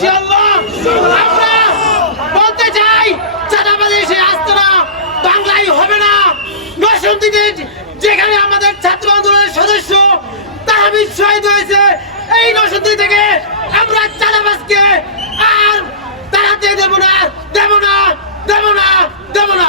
ইনশাআল্লাহ আমরা বলতে চাই চাঁদাবাদের সেই আস্তরা বাংলায় হবে না। নরসিংদীতে যেখানে আমাদের ছাত্র আন্দোলনের সদস্য তাহমিদ শহীদ হয়েছে, এই নরসিংদী থেকে আমরা চাঁদাবাজকে আর তাড়াতে দেব না দেব না দেব না দেব না।